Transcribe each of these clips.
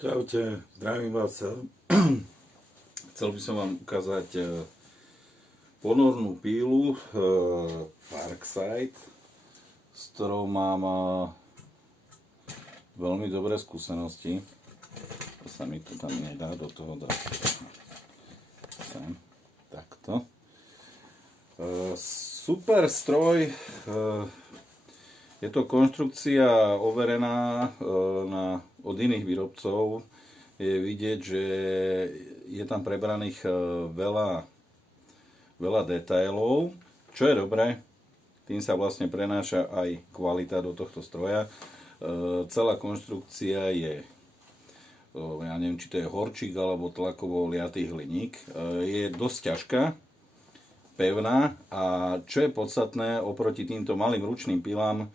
Čaute, zdravím vás. Chcel by som vám ukázať ponornú pílu Parkside, s ktorou mám veľmi dobré skúsenosti. To sa mi to tam nedá do toho dať. Sem, takto. Super stroj. Je to konštrukcia overená od iných výrobcov. Je vidieť, že je tam prebraných veľa detailov, čo je dobré. Tým sa vlastne prenáša aj kvalita do tohto stroja. Celá konštrukcia je, ja neviem, či to je horčík alebo tlakovo liatý hliník. Je dosť ťažká, pevná a čo je podstatné, oproti týmto malým ručným pilám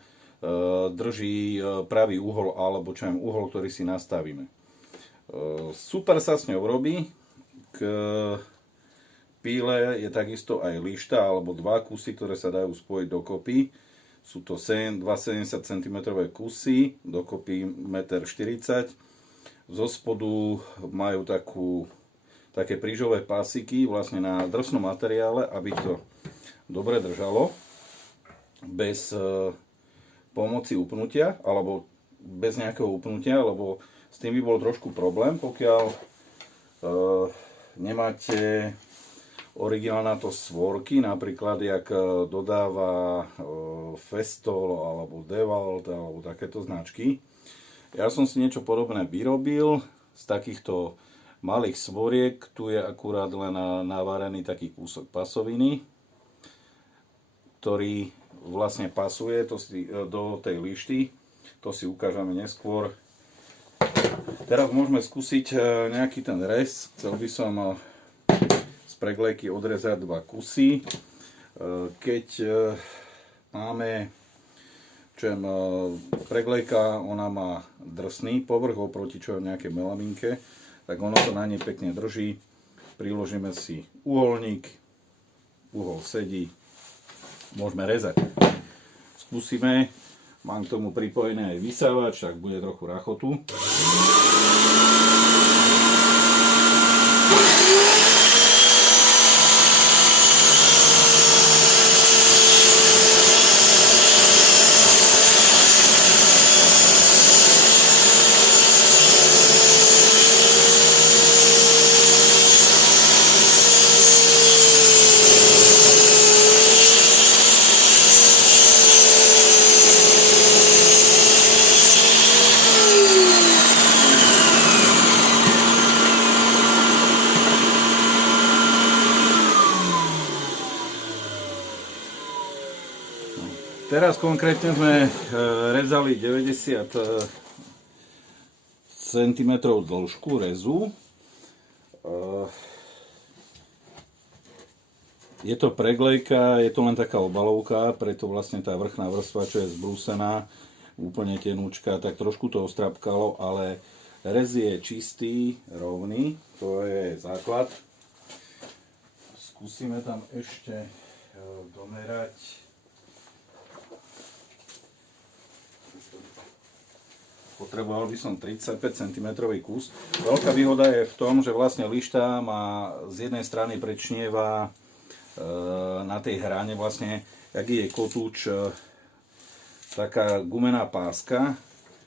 drží pravý uhol, alebo čo je uhol, ktorý si nastavíme. Super sa s ňou robí. K píle je takisto aj lišta, alebo dva kusy, ktoré sa dajú spojiť dokopy. Sú to 2 70 cm kusy, dokopy 1,40 m. Zo spodu majú také prížové pásiky vlastne na drsnom materiále, aby to dobre držalo bez pomoci upnutia, alebo bez nejakého upnutia, lebo s tým by bol trošku problém, pokiaľ nemáte originálne to svorky, napríklad jak dodáva Festol alebo Dewalt alebo takéto značky. Ja som si niečo podobné vyrobil z takýchto malých svoriek. Tu je akurát len navarený taký kúsok pasoviny, ktorý vlastne pasuje do tej lišty. To si ukážeme neskôr. Teraz môžeme skúsiť nejaký ten rez. Chcel by som z preglejky odrezať 2 kusy. Keď máme preglejka, ona má drsný povrch oproti nejaké melaminke, tak ono to na nej pekne drží. Priložíme si uholník, uhol sedí, môžeme rezať. Skúsime, mám k tomu pripojený aj vysávač, tak bude trochu rachotu. Teraz konkrétne sme rezali 90 cm dĺžku rezu. Je to preglejka, je to len taká obalovka, preto vlastne tá vrchná vrstva, čo je zbrúsená, úplne tenúčka, tak trošku to ostrapkalo, ale rez je čistý, rovný, to je základ. Skúsime tam ešte domerať. Potreboval by som 35 cm kus. Veľká výhoda je v tom, že vlastne lišta má z jednej strany prečnieva na tej hrane vlastne, jak je kotúč, taká gumená páska.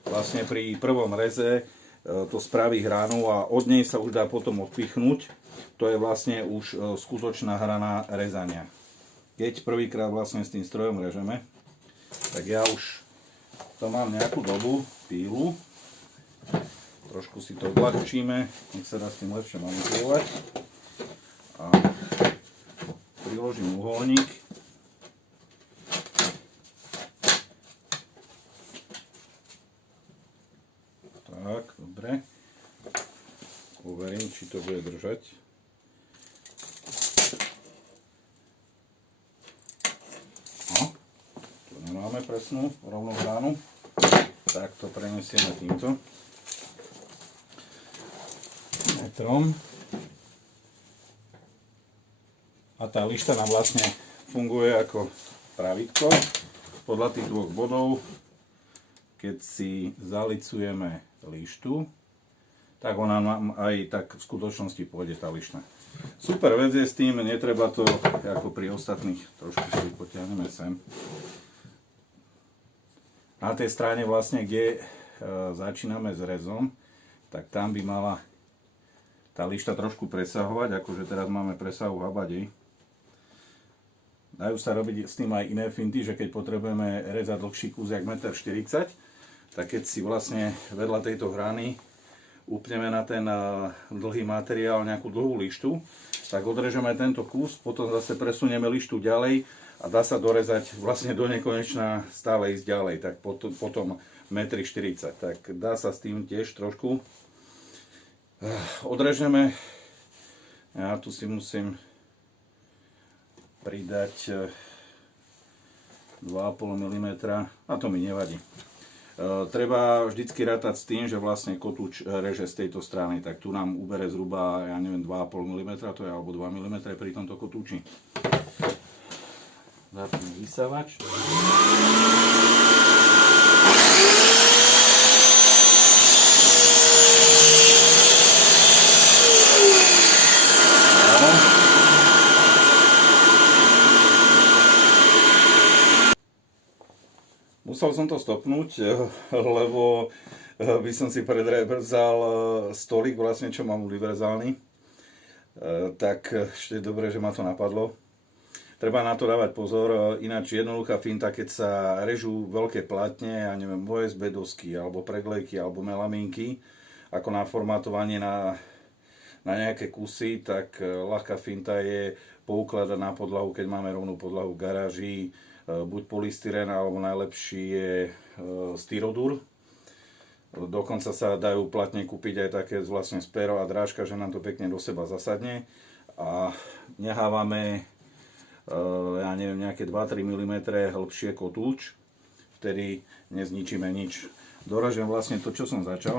Vlastne pri prvom reze to spraví hranu a od nej sa už dá potom odpichnúť. To je vlastne už skutočná hrana rezania. Keď prvýkrát vlastne s tým strojom režeme, tak ja už to mám nejakú dobu, pílu. Trošku si to odľahčíme, nech sa dá s tým lepšie manipulovať. A priložím uholník. Tak, dobre. Overím, či to bude držať. No, tu nemáme presnú rovnú hranu. Tak to prenesieme týmto metrom. A tá lišta nám vlastne funguje ako pravítko. Podľa tých 2 bodov, keď si zalicujeme lištu, tak ona nám aj tak v skutočnosti pôjde tá lišta. Super vec je s tým, netreba to ako pri ostatných, trošku si potiahneme sem. Na tej strane vlastne, kde začíname s rezom, tak tam by mala tá lišta trošku presahovať, akože teraz máme presahu habadí. Dajú sa robiť s tým aj iné finty, že keď potrebujeme rezať dlhší kus jak 1,40 m, tak keď si vlastne vedľa tejto hrany upneme na ten dlhý materiál nejakú dlhú lištu, tak odrežeme tento kus, potom zase presunieme lištu ďalej a dá sa dorezať vlastne do nekonečna stále ísť ďalej, tak potom 1,40 m. Tak dá sa s tým tiež trošku. Odrežeme. Ja tu si musím pridať 2,5 mm, a to mi nevadí. Treba vždycky rátať s tým, že vlastne kotúč reže z tejto strany, tak tu nám ubere zhruba, ja neviem, 2,5 mm, to je, alebo 2 mm pri tomto kotúči. Zapnem vysávač. Musel som to stopnúť, lebo by som si predrezal stolík, vlastne čo mám univerzálny. Tak ešte dobre, že ma to napadlo. Treba na to dávať pozor, ináč jednoduchá finta, keď sa režú veľké platne, ja neviem, OSB dosky, alebo preglejky, alebo melamínky, ako na formátovanie na nejaké kusy, tak ľahká finta je poukladať na podlahu, keď máme rovnú podlahu v garáži, buď polystyrén, alebo najlepší je styrodur. Dokonca sa dajú platne kúpiť aj také vlastne z pero a drážka, že nám to pekne do seba zasadne. A nehávame, ja neviem, nejaké 2-3 mm hĺbšie kotúč, vtedy nezničíme nič. Doražujem vlastne to, čo som začal.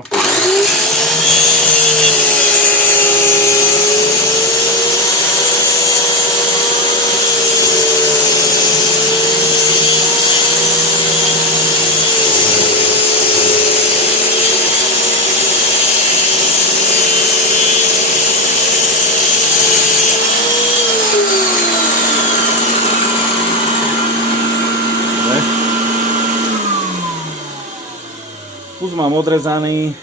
Kus mám odrezaný,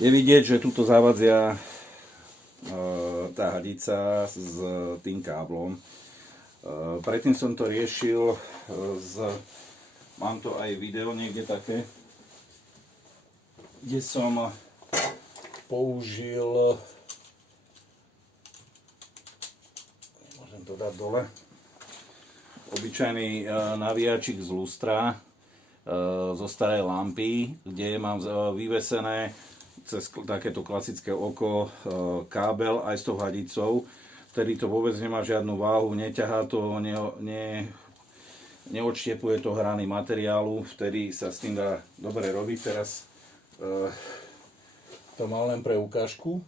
je vidieť, že tuto zavadzia tá hadica s tým káblom. Predtým som to riešil, mám to aj video niekde také, kde som použil, môžem to dať dole, obyčajný navíjačik z lustra zo starej lampy, kde mám vyvesené cez takéto klasické oko kábel aj s tou hadicou, vtedy to vôbec nemá žiadnu váhu, neťahá to, neodštiepuje to hrany materiálu, vtedy sa s tým dá dobre robiť. Teraz to mám len pre ukážku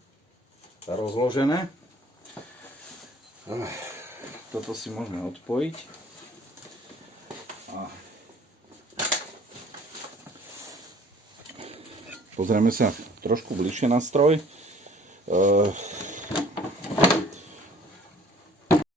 rozložené. Toto si môžeme odpojiť. Pozrieme sa trošku bližšie na stroj.